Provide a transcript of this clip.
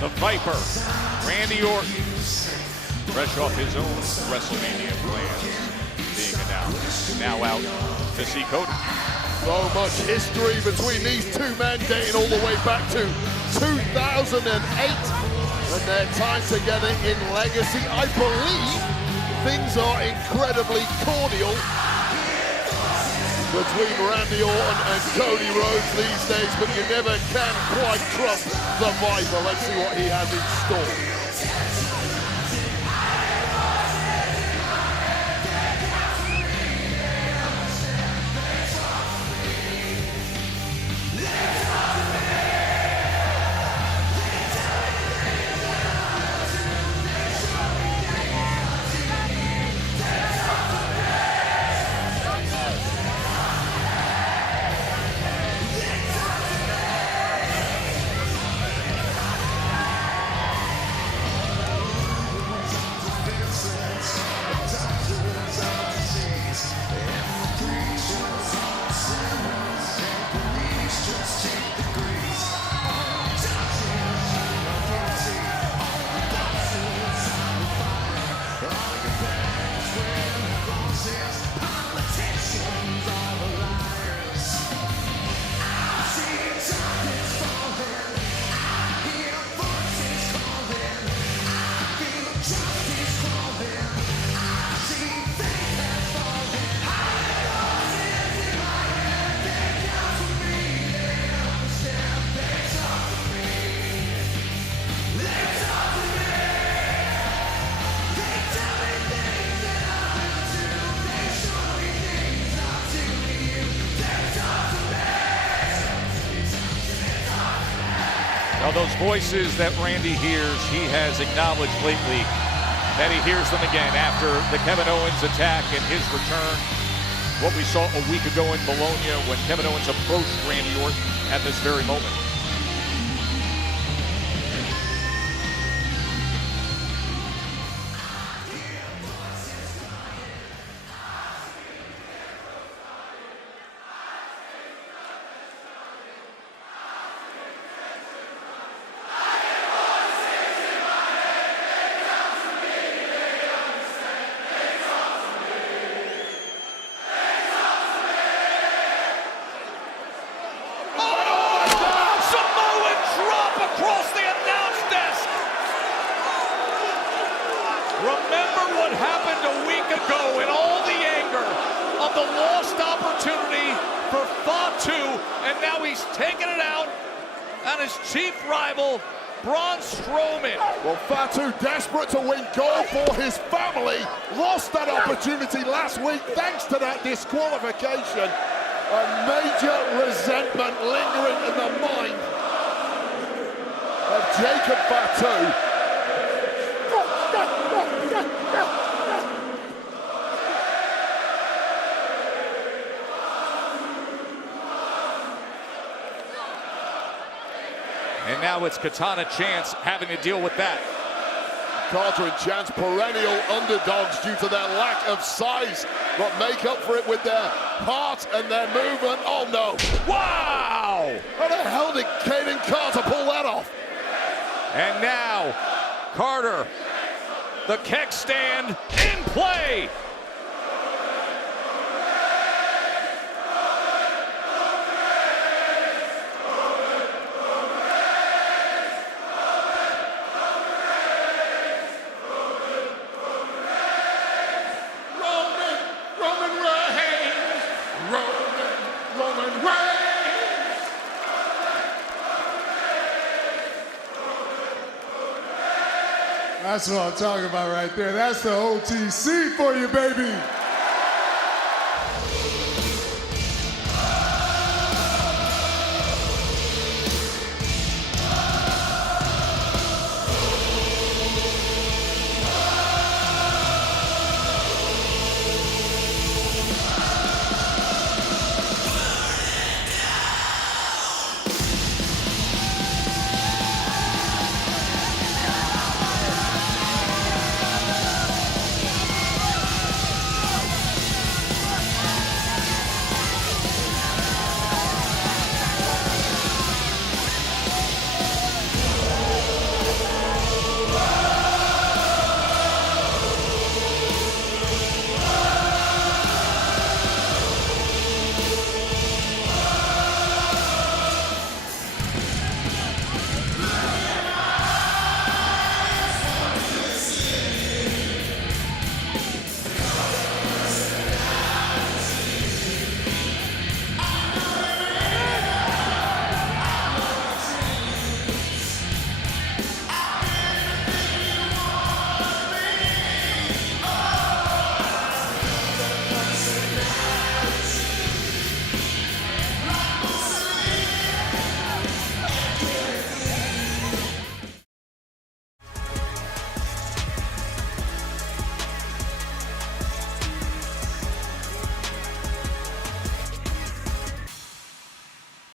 The Viper, Randy Orton, fresh off his own WrestleMania plans being announced. Now out to see Cody. So much history between these two men dating all the way back to 2008 and their time together in Legacy. I believe things are incredibly cordial between Randy Orton and Cody Rhodes these days, but you never can quite trust the Viper. Let's see what he has in store. Now those voices that Randy hears, he has acknowledged lately that he hears them again after the Kevin Owens attack and his return. What we saw a week ago in Bologna when Kevin Owens approached Randy Orton at this very moment. Remember what happened a week ago and all the anger of the lost opportunity for Fatu, and now he's taking it out on his chief rival, Braun Strowman. Well, Fatu, desperate to win gold for his family, lost that opportunity last week thanks to that disqualification. A major resentment lingering in the mind of Jacob Fatu. And now it's Katana Chance having to deal with that. Carter and Chance, perennial underdogs due to their lack of size, but make up for it with their heart and their movement. Oh no! Wow! How the hell did Caden Carter pull that off? And now, Carter, the keg stand in play. That's what I'm talking about right there. That's the OTC for you, baby.